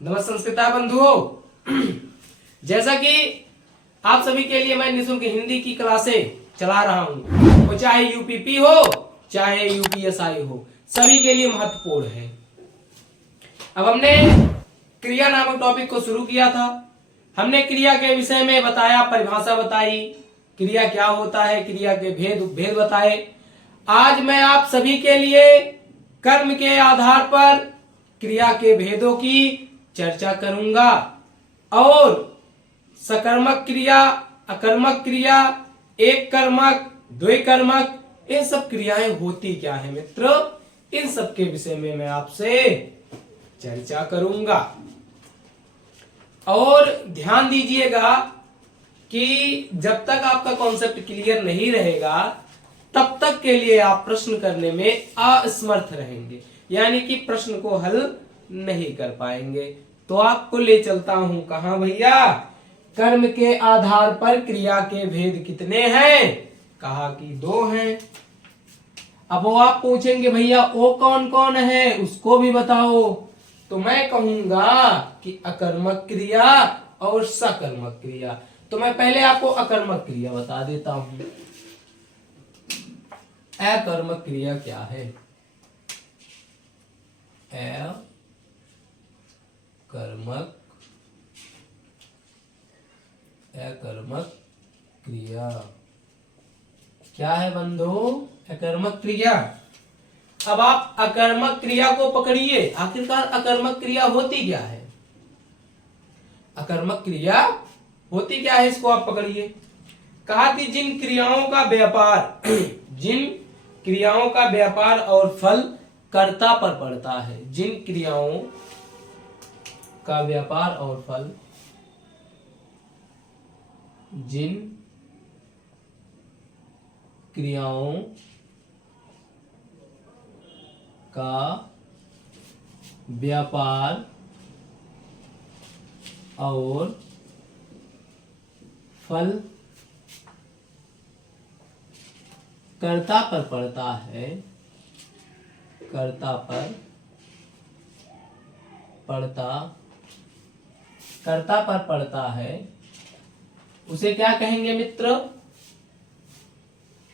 नमस्कार बंधुओं। जैसा कि आप सभी के लिए मैं निःशुल्क हिंदी की क्लासें चला रहा हूं, वो चाहे यूपीपी हो चाहे यूपीएसआई हो, सभी के लिए महत्वपूर्ण है। अब हमने क्रिया नामक टॉपिक को शुरू किया था। हमने क्रिया के विषय में बताया, परिभाषा बताई, क्रिया क्या होता है, क्रिया के भेद बताए। आज मैं आप सभी के लिए कर्म के आधार पर क्रिया के भेदों की चर्चा करूंगा और सकर्मक क्रिया, अकर्मक क्रिया, एक कर्मक, द्विकर्मक, इन सब क्रियाएं होती क्या है मित्र, इन सब के विषय में मैं आपसे चर्चा करूंगा। और ध्यान दीजिएगा कि जब तक आपका कॉन्सेप्ट क्लियर नहीं रहेगा तब तक के लिए आप प्रश्न करने में असमर्थ रहेंगे, यानी कि प्रश्न को हल नहीं कर पाएंगे। तो आपको ले चलता हूं कहां भैया, कर्म के आधार पर क्रिया के भेद कितने हैं? कहा कि 2 हैं। अब वो आप पूछेंगे भैया वो कौन कौन है, उसको भी बताओ। तो मैं कहूंगा कि अकर्मक क्रिया और सकर्मक क्रिया। तो मैं पहले आपको अकर्मक क्रिया बता देता हूं। अकर्मक क्रिया क्या है? अकर्मक क्रिया क्या है बंधु? अकर्मक क्रिया। अब आप अकर्मक क्रिया को पकड़िए। आखिरकार अकर्मक क्रिया होती क्या है? अकर्मक क्रिया होती क्या है, इसको आप पकड़िए। कहा कि जिन क्रियाओं का व्यापार और फल कर्ता पर पड़ता है। जिन क्रियाओं का व्यापार और फल, जिन क्रियाओं का व्यापार और फल कर्ता पर पड़ता है, कर्ता पर पड़ता है, उसे क्या कहेंगे मित्र?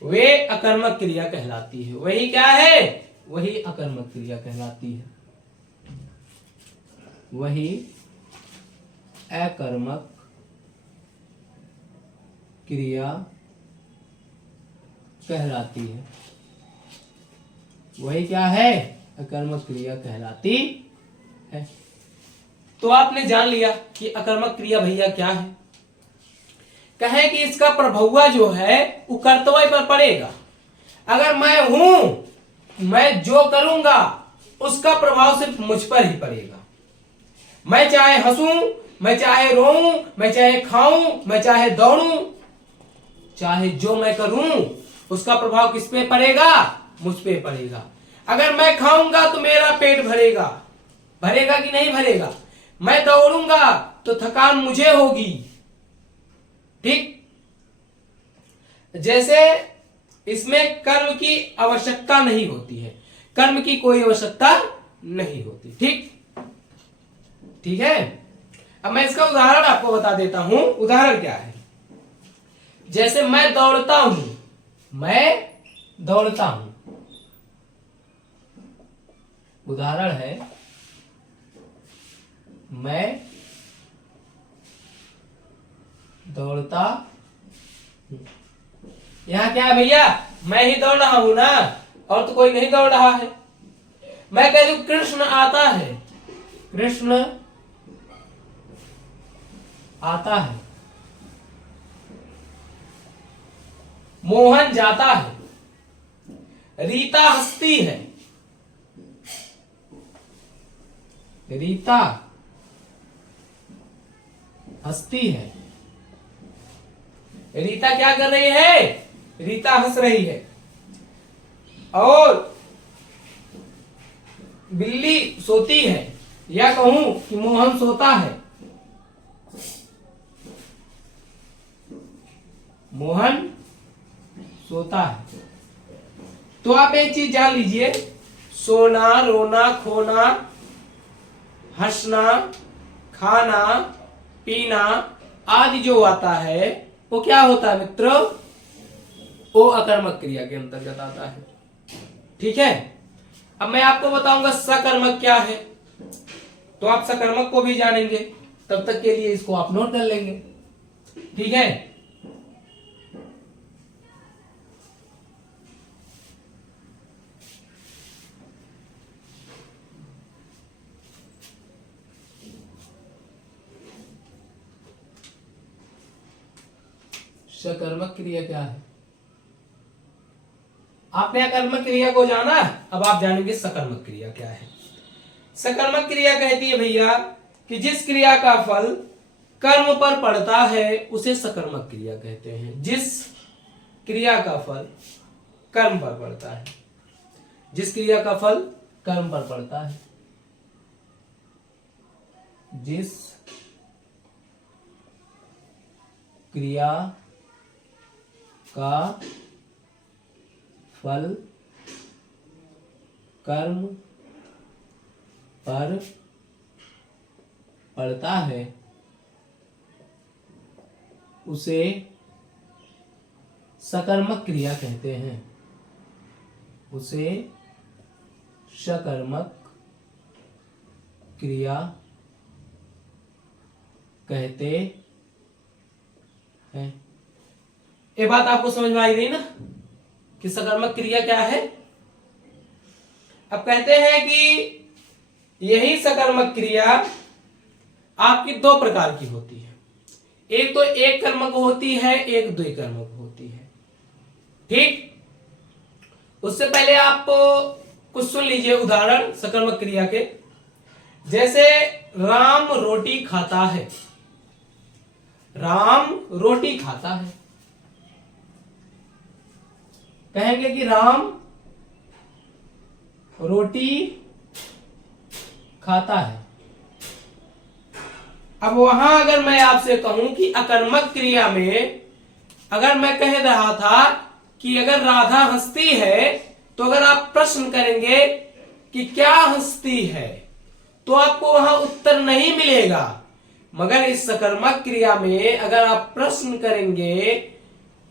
वे अकर्मक क्रिया कहलाती है। वही क्या है? वही अकर्मक क्रिया कहलाती है। वही अकर्मक क्रिया कहलाती है। वही क्या है? अकर्मक क्रिया कहलाती है। तो आपने जान लिया कि अकर्मक क्रिया भैया क्या है। कहे कि इसका प्रभुआ जो है वो कर्तव्य पर पड़ेगा। अगर मैं हूं, मैं जो करूंगा उसका प्रभाव सिर्फ मुझ पर ही पड़ेगा। मैं चाहे हंसूं, मैं चाहे रोऊं, मैं चाहे खाऊं, मैं चाहे दौड़ूं, चाहे जो मैं करूं उसका प्रभाव किस पे पड़ेगा? मुझ पे पड़ेगा। अगर मैं खाऊंगा तो मेरा पेट भरेगा कि नहीं भरेगा? मैं दौड़ूंगा तो थकान मुझे होगी। ठीक, जैसे इसमें कर्म की आवश्यकता नहीं होती है, कर्म की कोई आवश्यकता नहीं होती। ठीक है। अब मैं इसका उदाहरण आपको बता देता हूं। उदाहरण क्या है? जैसे मैं दौड़ता हूं, उदाहरण है मैं दौड़ता हूं। यहां क्या है भैया? मैं ही दौड़ रहा हूं ना, और तो कोई नहीं दौड़ रहा है। मैं कह दूं कृष्ण आता है, कृष्ण आता है, मोहन जाता है, रीता हंसती है, रीता हंसती है। रीता क्या कर रही है? रीता हंस रही है। और बिल्ली सोती है, या कहूं कि मोहन सोता है, मोहन सोता है। तो आप एक चीज जान लीजिए, सोना, रोना, खोना, हंसना, खाना पीना आदि जो आता है वो क्या होता है मित्रों, वो अकर्मक क्रिया के अंतर्गत आता है। ठीक है, अब मैं आपको बताऊंगा सकर्मक क्या है, तो आप सकर्मक को भी जानेंगे, तब तक के लिए इसको आप नोट कर लेंगे। ठीक है, सकर्मक क्रिया क्या है, आपने अकर्मक क्रिया को जाना, अब आप जानेंगे सकर्मक क्रिया क्या है। सकर्मक क्रिया कहती है भैया कि जिस क्रिया का फल कर्म पर पड़ता है उसे सकर्मक क्रिया कहते हैं। जिस क्रिया का फल कर्म पर पड़ता है, जिस क्रिया का फल कर्म पर पड़ता है, जिस क्रिया का फल कर्म पर पड़ता है उसे सकर्मक क्रिया कहते हैं, उसे सकर्मक क्रिया कहते हैं। ये बात आपको समझ में आई गई ना कि सकर्मक क्रिया क्या है। अब कहते हैं कि यही सकर्मक क्रिया आपकी दो प्रकार की होती है, एक तो एक कर्मक होती है, एक द्वि कर्मक होती है। ठीक, उससे पहले आप कुछ सुन लीजिए उदाहरण सकर्मक क्रिया के। जैसे राम रोटी खाता है, राम रोटी खाता है, कहेंगे कि राम रोटी खाता है। अब वहां अगर मैं आपसे कहूं कि अकर्मक क्रिया में अगर मैं कह रहा था कि अगर राधा हंसती है, तो अगर आप प्रश्न करेंगे कि क्या हंसती है, तो आपको वहां उत्तर नहीं मिलेगा। मगर इस सकर्मक क्रिया में अगर आप प्रश्न करेंगे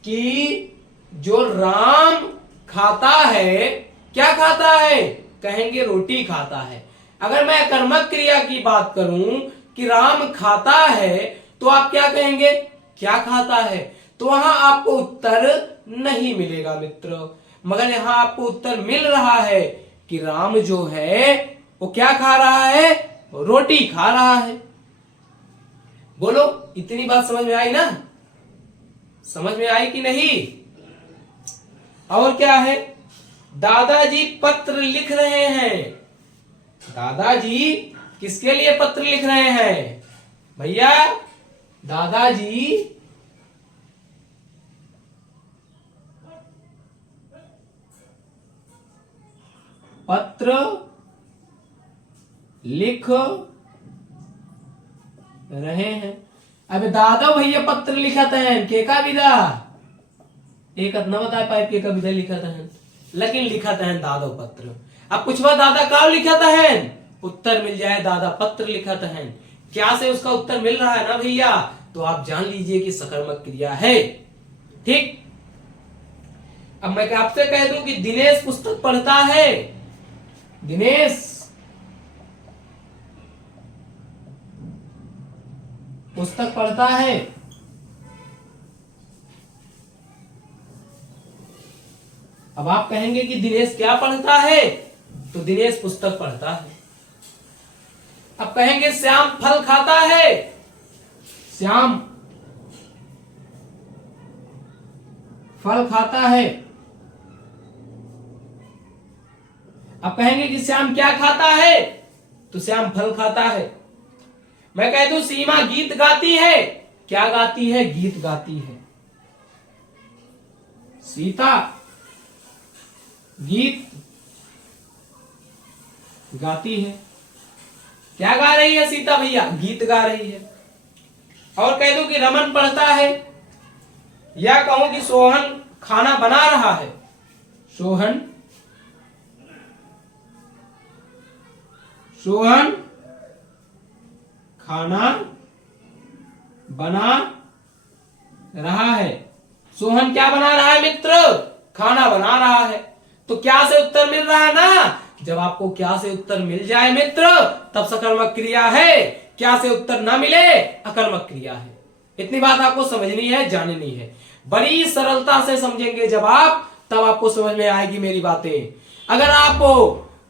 कि जो राम खाता है, क्या खाता है, कहेंगे रोटी खाता है। अगर मैं अकर्मक क्रिया की बात करूं कि राम खाता है, तो आप क्या कहेंगे, क्या खाता है, तो वहां आपको उत्तर नहीं मिलेगा मित्रों। मगर यहां आपको उत्तर मिल रहा है कि राम जो है वो क्या खा रहा है, रोटी खा रहा है। बोलो, इतनी बात समझ में आई ना, समझ में आई कि नहीं। और क्या है, दादाजी पत्र लिख रहे हैं, दादाजी किसके लिए पत्र लिख रहे हैं भैया, दादाजी पत्र लिख रहे हैं। अब दादा भैया पत्र लिखत हैं, के का विदा एक न बता पाए के का विदा लिखत हैं, लेकिन लिखत हैं दादा पत्र। अब पूछवा दादा का लिखत हैं, उत्तर मिल जाए दादा पत्र लिखत हैं। क्या से उसका उत्तर मिल रहा है ना भैया, तो आप जान लीजिए कि सकर्मक क्रिया है। ठीक, अब मैं आपसे कह दूं कि दिनेश पुस्तक पढ़ता है, दिनेश पुस्तक पढ़ता है, अब आप कहेंगे कि दिनेश क्या पढ़ता है, तो दिनेश पुस्तक पढ़ता है। अब कहेंगे श्याम फल खाता है, श्याम फल खाता है। अब कहेंगे कि श्याम क्या खाता है, तो श्याम फल खाता है। मैं कह दूं सीमा गीत गाती है, क्या गाती है, गीत गाती है। सीता गीत गाती है, क्या गा रही है सीता भैया, गीत गा रही है। और कह दूं कि रमन पढ़ता है, या कहूं कि सोहन खाना बना रहा है, सोहन सोहन खाना बना रहा है। सोहन क्या बना रहा है मित्र? खाना बना रहा है। तो क्या से उत्तर मिल रहा है ना। जब आपको क्या से उत्तर मिल जाए मित्र तब सकर्मक क्रिया है, क्या से उत्तर ना मिले अकर्मक क्रिया है। इतनी बात आपको समझनी है, जाननी है। बड़ी सरलता से समझेंगे जब आप, तब आपको समझ में आएगी मेरी बातें। अगर आप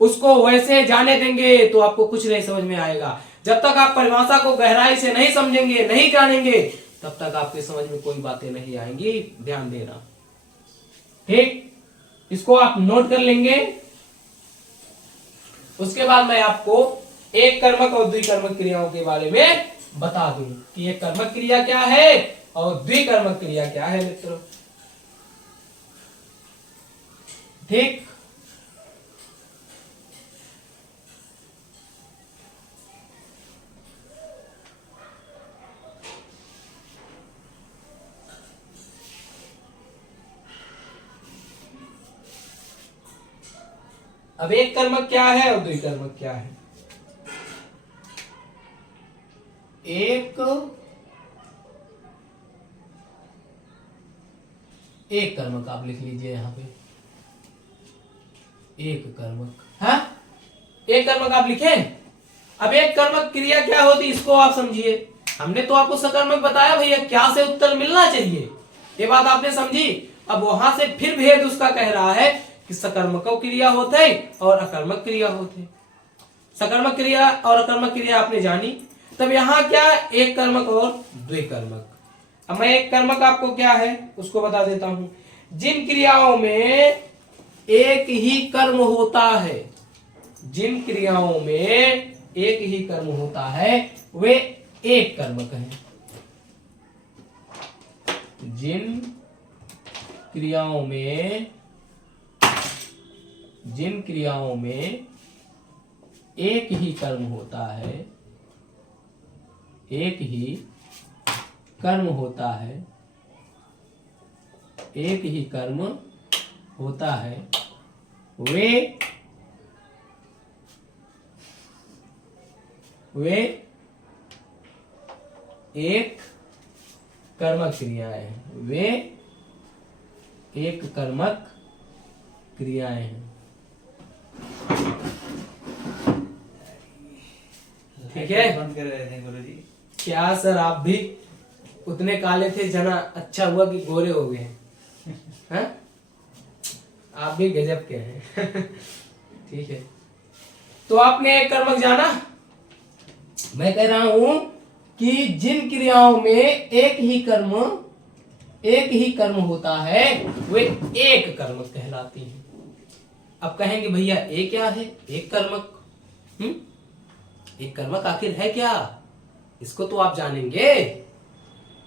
उसको वैसे जाने देंगे तो आपको कुछ नहीं समझ में आएगा। जब तक आप परिभाषा को गहराई से नहीं समझेंगे, नहीं जानेंगे, तब तक आपके समझ में कोई बातें नहीं आएंगी। ध्यान देना, ठीक। इसको आप नोट कर लेंगे। उसके बाद मैं आपको एक कर्मक और द्विकर्मक क्रियाओं के बारे में बता दूं कि एक कर्मक क्रिया क्या है और द्विकर्मक क्रिया क्या है मित्रों, ठीक। अब एक कर्मक क्या है और द्विकर्मक क्या है। एक कर्मक आप लिख लीजिए यहां पे, एक कर्मक, हाँ एक कर्मक आप लिखे। अब एक कर्मक क्रिया क्या होती इसको आप समझिए। हमने तो आपको सकर्मक बताया भैया, क्या से उत्तर मिलना चाहिए, ये बात आपने समझी। अब वहां से फिर भेद उसका कह रहा है कि सकर्मक क्रिया होते और अकर्मक क्रिया होते। सकर्मक क्रिया और अकर्मक क्रिया आपने जानी। तब यहाँ क्या, एक कर्मक और द्विकर्मक। अब मैं एक कर्मक आपको क्या है उसको बता देता हूं। जिन क्रियाओं में एक ही कर्म होता है, जिन क्रियाओं में एक ही कर्म होता है वे एक कर्मक हैं। जिन क्रियाओं में एक ही कर्म होता है, एक ही कर्म होता है, एक ही कर्म होता है, वे एक कर्मक क्रियाएं हैं, वे एक कर्मक क्रियाएं हैं, ठीक है। बंद कर रहे थे गुरुजी। क्या सर आप भी उतने काले थे, जना अच्छा हुआ कि गोरे हो गए हैं। आप भी गजब के हैं। ठीक है, तो आपने एक कर्मक जाना। मैं कह रहा हूं कि जिन क्रियाओं में एक ही कर्म होता है वे एक कर्मक कहलाती हैं। अब कहेंगे भैया ये क्या है, एक कर्मक। एक कर्मक आखिर है क्या, इसको तो आप जानेंगे।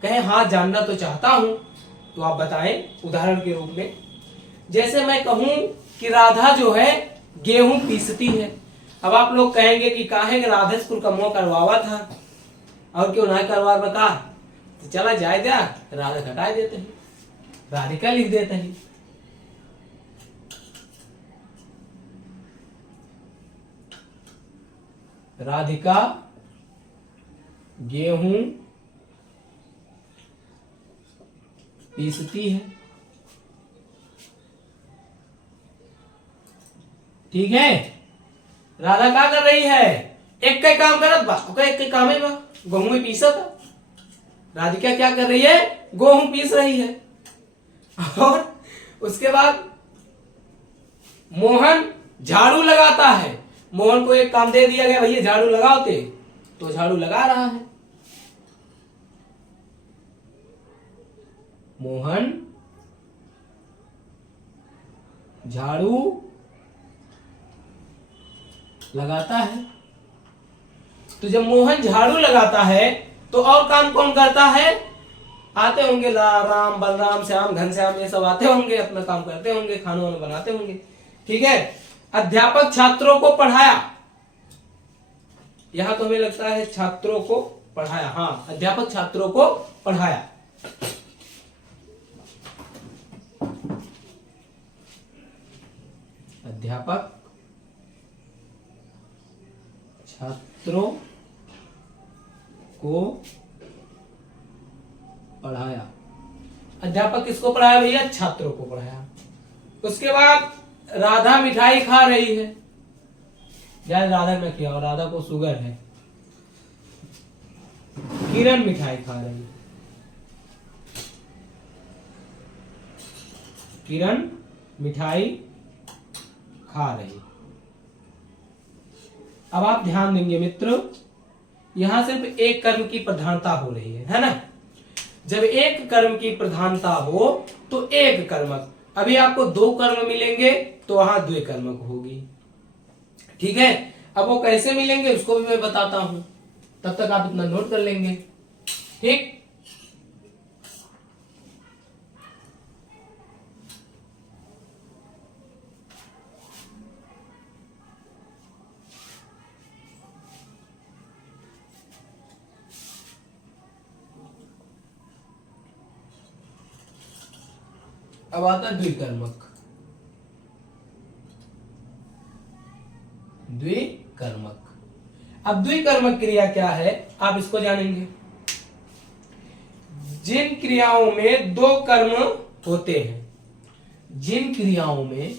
कहें हाँ जानना तो चाहता हूं, तो आप बताएं उदाहरण के रूप में। जैसे मैं कहूं कि राधा जो है गेहूं पीसती है। अब आप लोग कहेंगे कि काहे राधा स्कूल का मुंह करवावा था और क्यों ना करवा बता, तो चला जाए दिया राधा घटा देते हैं, राधिका लिख देते हैं। राधिका गेहूं पीसती है, ठीक है। राधा क्या कर रही है, एक का काम करत बा, ओका एक का काम है बा, गेहूं में पीसत। राधिका क्या कर रही है, गेहूं पीस रही है। और उसके बाद मोहन झाड़ू लगाता है। मोहन को एक काम दे दिया गया, भैया झाड़ू लगाओते, तो झाड़ू लगा रहा है। मोहन झाड़ू लगाता है। तो जब मोहन झाड़ू लगाता है तो और काम कौन करता है, आते होंगे राम बलराम श्याम घनश्याम, ये सब आते होंगे, अपना काम करते होंगे, खाना वाना बनाते होंगे, ठीक है। अध्यापक छात्रों को पढ़ाया। यहां तो हमें लगता है छात्रों को पढ़ाया, हाँ अध्यापक छात्रों को पढ़ाया। अध्यापक छात्रों को पढ़ाया। अध्यापक किसको पढ़ाया भैया? छात्रों को पढ़ाया। उसके बाद राधा मिठाई खा रही है। यार राधा में क्या, राधा को शुगर है। किरण मिठाई खा रही है। किरण मिठाई खा रही। अब आप ध्यान देंगे मित्र, यहां सिर्फ एक कर्म की प्रधानता हो रही है ना। जब एक कर्म की प्रधानता हो तो एक कर्मक। अभी आपको दो कर्म मिलेंगे तो वहां द्विकर्मक होगी। ठीक है, अब वो कैसे मिलेंगे उसको भी मैं बताता हूं, तब तक आप इतना नोट कर लेंगे। ठीक, अब आता है द्विकर्मक। द्विकर्मक, अब द्विकर्मक क्रिया क्या है आप इसको जानेंगे। जिन क्रियाओं में दो कर्म होते हैं, जिन क्रियाओं में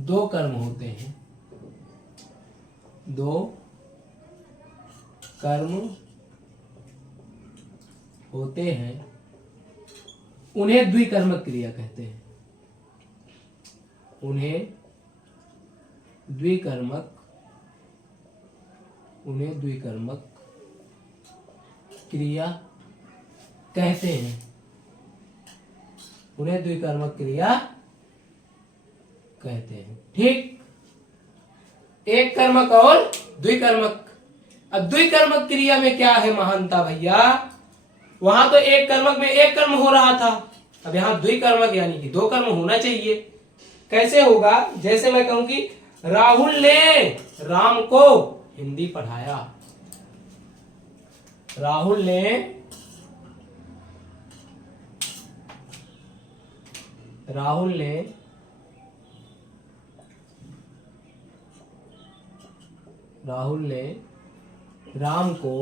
दो कर्म होते हैं, दो कर्म होते हैं, उन्हें द्विकर्मक क्रिया कहते हैं। उन्हें द्विकर्मक क्रिया कहते हैं। उन्हें द्विकर्मक क्रिया कहते हैं। ठीक, एक कर्मक और द्विकर्मक। अब द्विकर्मक क्रिया में क्या है महानता भैया? वहां तो एक कर्मक में एक कर्म हो रहा था, अब यहां द्विकर्मक यानी कि दो कर्म होना चाहिए। कैसे होगा? जैसे मैं कहूं कि राहुल ने राम को हिंदी पढ़ाया। राहुल ने राम को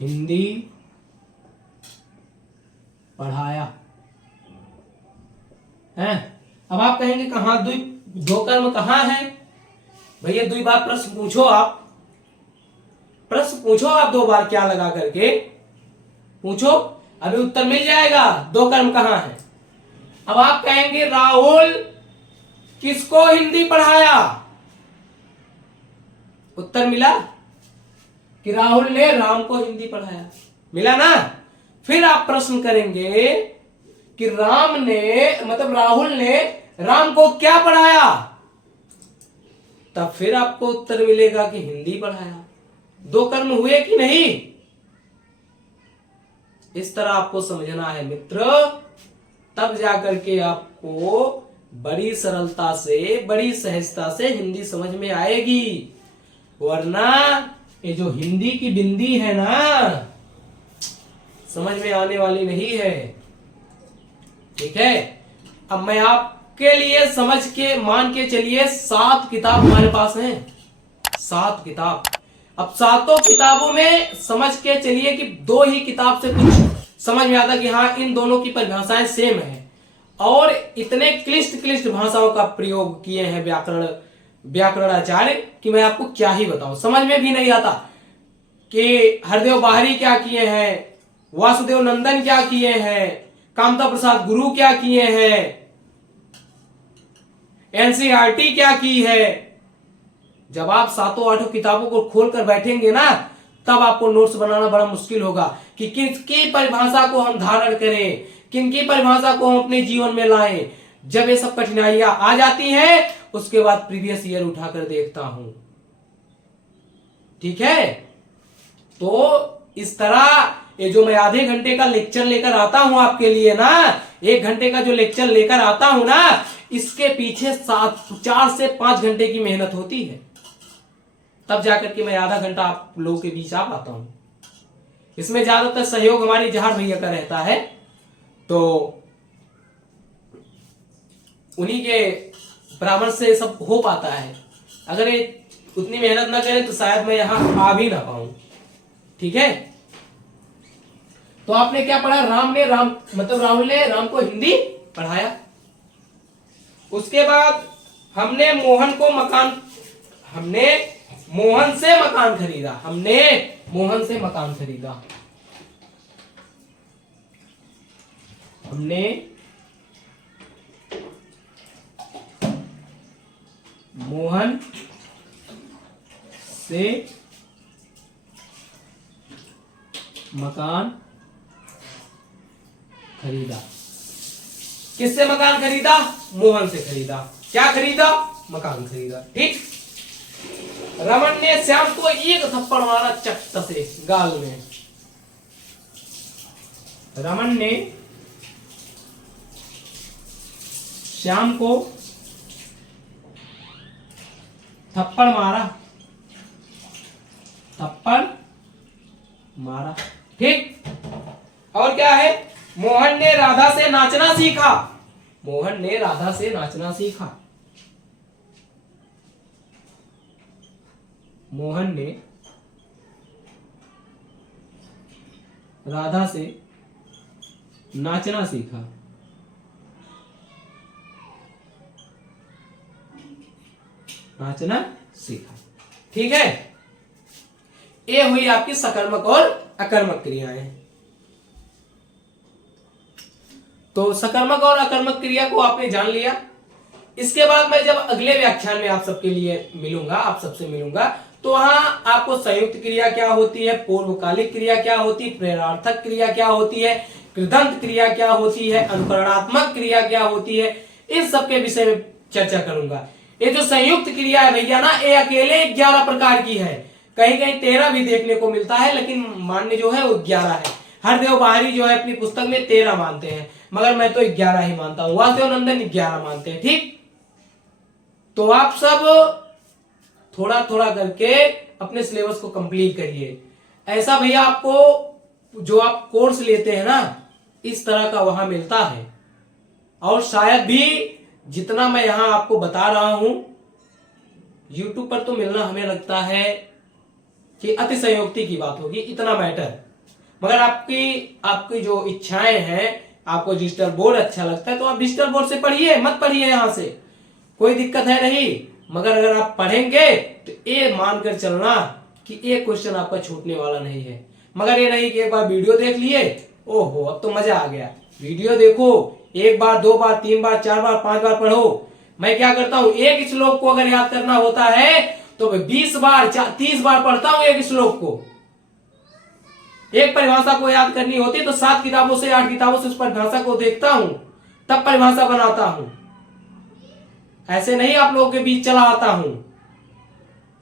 हिंदी पढ़ाया है। अब आप कहेंगे कहां दो कर्म कहां है भैया? दो बार प्रश्न पूछो आप दो बार क्या लगा करके पूछो, अभी उत्तर मिल जाएगा। दो कर्म कहां है? अब आप कहेंगे राहुल किसको हिंदी पढ़ाया? उत्तर मिला कि राहुल ने राम को हिंदी पढ़ाया, मिला ना। फिर आप प्रश्न करेंगे कि राहुल ने राम को क्या पढ़ाया? तब फिर आपको उत्तर मिलेगा कि हिंदी पढ़ाया। दो कर्म हुए कि नहीं? इस तरह आपको समझना है मित्र, तब जाकर के आपको बड़ी सरलता से, बड़ी सहजता से हिंदी समझ में आएगी। वरना ये जो हिंदी की बिंदी है ना, समझ में आने वाली नहीं है। ठीक है, अब मैं आपके लिए समझ के मान के चलिए 7 किताब हमारे पास हैं, 7 किताब। अब 7 किताबों में समझ के चलिए कि 2 ही किताब से कुछ समझ में आता कि हाँ इन दोनों की परिभाषाएं सेम है, और इतने क्लिष्ट भाषाओं का प्रयोग किए हैं व्याकरणाचार्य कि मैं आपको क्या ही बताऊं। समझ में भी नहीं आता कि हरदेव बाहरी क्या किए हैं, वासुदेव नंदन क्या किए हैं, कामता प्रसाद गुरु क्या किए हैं, एनसीईआरटी क्या की है। जब आप 7-8 किताबों को खोलकर बैठेंगे ना, तब आपको नोट्स बनाना बड़ा मुश्किल होगा कि किसकी परिभाषा को हम धारण करें, किनकी परिभाषा को हम अपने जीवन में लाएं। जब ये सब कठिनाइयां आ जाती हैं, उसके बाद प्रीवियस ईयर उठाकर देखता हूं। ठीक है, तो इस तरह ये जो मैं आधे घंटे का लेक्चर लेकर आता हूं आपके लिए ना, 1 घंटे का जो लेक्चर लेकर आता हूं ना, इसके पीछे 4 से 5 घंटे की मेहनत होती है। तब जाकर के मैं आधा घंटा आप लोगों के बीच आ पाता हूं। इसमें ज्यादातर सहयोग हमारी जहार भैया का रहता है, तो उन्हीं के परामर्श से सब हो पाता है। अगर ये उतनी मेहनत ना करें तो शायद मैं यहां आ भी ना पाऊं। ठीक है, तो आपने क्या पढ़ा? राहुल ने राम को हिंदी पढ़ाया। उसके बाद हमने मोहन से मकान खरीदा। मोहन से मकान खरीदा। किससे मकान खरीदा? मोहन से खरीदा। क्या खरीदा? मकान खरीदा। ठीक। रमन ने श्याम को एक थप्पड़ मारा चट्ट से गाल में। रमन ने श्याम को थप्पड़ मारा। ठीक। और क्या है? मोहन ने राधा से नाचना सीखा। मोहन ने राधा से नाचना सीखा। ठीक है, ये हुई आपकी सकर्मक और अकर्मक क्रियाएं। तो सकर्मक और अकर्मक क्रिया को आपने जान लिया। इसके बाद मैं जब अगले व्याख्यान में आप सबसे मिलूंगा, तो वहां आपको संयुक्त क्रिया क्या होती है, पूर्वकालिक क्रिया क्या होती है, प्रेरणार्थक क्रिया क्या होती है, कृदंत क्रिया क्या होती है, अनुकरणात्मक क्रिया क्या होती है, इस सब के विषय में चर्चा करूंगा। ये जो संयुक्त क्रिया है भैया ना, ये अकेले 11 प्रकार की है। कहीं कहीं 13 भी देखने को मिलता है, लेकिन मान्य जो है वो 11 है। हरदेव बाहरी जो है अपनी पुस्तक में 13 मानते हैं, मगर मैं तो 11 ही मानता हूं। वासुदेव नंदन 11 मानते हैं। ठीक, तो आप सब थोड़ा थोड़ा करके अपने सिलेबस को कंप्लीट करिए। ऐसा भैया आपको जो आप कोर्स लेते हैं ना, इस तरह का वहां मिलता है। और शायद भी जितना मैं यहां आपको बता रहा हूं, YouTube पर तो मिलना हमें लगता है कि अतिशयोक्ति की बात होगी, इतना मैटर। मगर आपकी जो इच्छाएं हैं, आपको डिजिटल बोर्ड अच्छा लगता है तो आप डिजिटल बोर्ड से पढ़िए, मत पढ़िए यहां से, कोई दिक्कत है नहीं। मगर अगर आप पढ़ेंगे तो ये मानकर चलना कि एक क्वेश्चन आपका छूटने वाला नहीं है। मगर ये नहीं कि एक बार वीडियो देख लिए, ओहो अब तो मजा आ गया। वीडियो देखो, 1 बार 2 बार 3 बार 4 बार 5 बार पढ़ो। मैं क्या करता हूं, एक श्लोक को अगर याद करना होता है तो 20 बार 30 बार पढ़ता हूं एक श्लोक को। एक परिभाषा को याद करनी होती तो 7 किताबों से 8 किताबों से उस परिभाषा को देखता हूं, तब परिभाषा बनाता हूं। ऐसे नहीं आप लोगों के बीच चला आता हूं।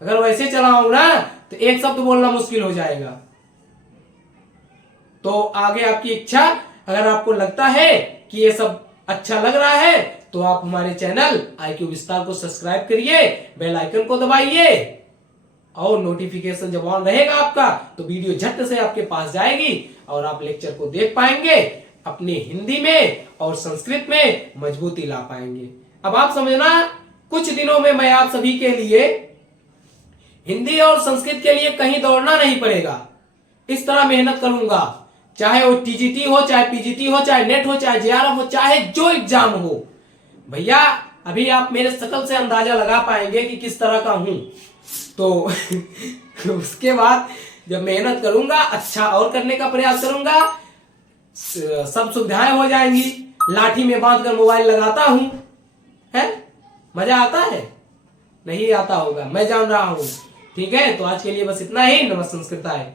अगर वैसे चलाऊं ना तो एक शब्द बोलना मुश्किल हो जाएगा। तो आगे आपकी इच्छा, अगर आपको लगता है कि ये सब अच्छा लग रहा है तो आप हमारे चैनल IQ विस्तार को सब्सक्राइब करिए, बेल आइकन को दबाइए और नोटिफिकेशन जब ऑन रहेगा आपका तो वीडियो झट से आपके पास जाएगी और आप लेक्चर को देख पाएंगे, अपनी हिंदी में और संस्कृत में मजबूती ला पाएंगे। अब आप समझना, कुछ दिनों में मैं आप सभी के लिए हिंदी और संस्कृत के लिए कहीं दौड़ना नहीं पड़ेगा। इस तरह मेहनत करूंगा, चाहे वो TGT हो, चाहे PGT हो, चाहे नेट हो, चाहे JRF हो, चाहे जो एग्जाम हो। भैया अभी आप मेरे शकल से अंदाजा लगा पाएंगे कि किस तरह का हूं। तो उसके बाद जब मेहनत करूंगा, अच्छा और करने का प्रयास करूंगा, सब सुविधाएं हो जाएंगी। लाठी में बांधकर मोबाइल लगाता हूं, है मजा आता है? नहीं आता होगा, मैं जान रहा हूं। ठीक है, तो आज के लिए बस इतना ही। नमस्ते संस्कृताय।